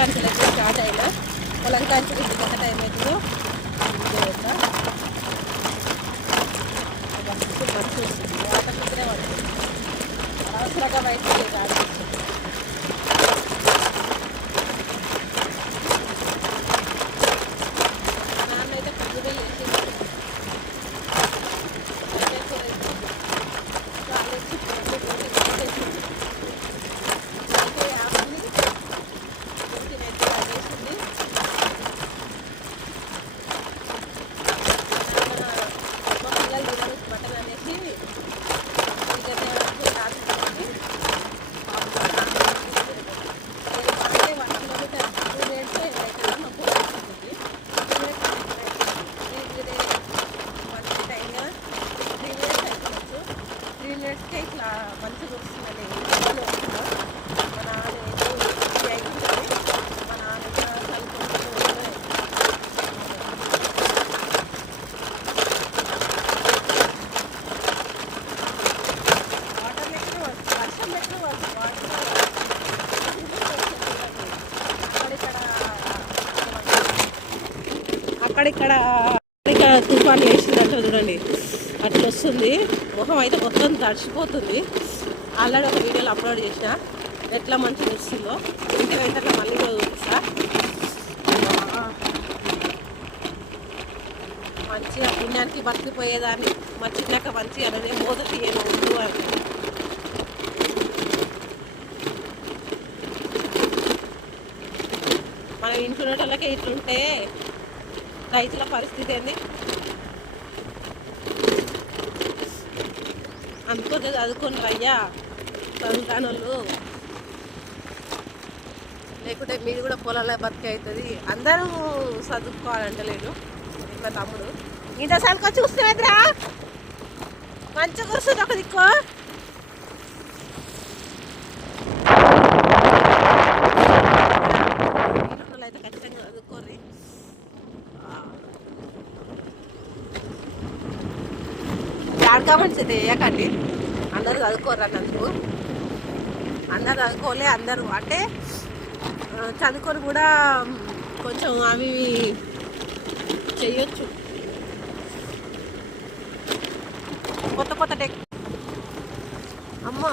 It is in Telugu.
కాంచెలు అయితే స్టార్ట్ అయినా పొలం కాంచెలు ఎంత టైం అవుతుందో మంచి వస్తుంది వాటర్ దగ్గరే పడుతుంది అవసరంగా బయటకి కాదు నాన్న అయితే పొద్దునే లేచి ఇట్లా మంచిగా వస్తుందండి ఇంట్లో మా నాన్న మా నాన్న వాటర్ లెక్కనే వర్షం లెక్కనే వాటర్ అక్కడిక్కడ తుఫాన్ వేసిందంటే చూడండి అట్లా వస్తుంది ముఖం అయితే మొత్తం తడిచిపోతుంది ఆల్రెడీ ఒక వీడియోలో అప్లోడ్ చేసిన ఎట్లా మంచిగా వస్తుందో ఇంటి వెంటనే మళ్ళీ చూపిస్తా మంచిగా పుణ్యానికి బతికిపోయేదాన్ని మా చిన్నక మంచిగా అనేది మోద తీయను ఉండు అని మన ఇంట్లో వాళ్ళకే ఇట్లుంటే రైతుల పరిస్థితి ఏంది అనుకుంటే చదువుకున్నారు అయ్యా చదువుతాను వాళ్ళు లేకుంటే మీరు కూడా పొలాల్లో బతికి అవుతుంది అందరూ చదువుకోవాలంటలేను ఇంకా తమ్ముడు ఇంత సరికొచ్చి చూస్తున్నాదిరా మంచిగా కూర్చుంది ఒక దిక్కు అయితే ఖచ్చితంగా చదువుకోరి బ్యాడ్ కామెంట్స్ అయితే వేయకండి అందరూ చదువుకోరు అన్నందుకు అందరు చదువుకోలే అందరూ అంటే చదువుకొని కూడా కొంచెం అవి చెయ్యొచ్చు కొత్త కొత్త అమ్మ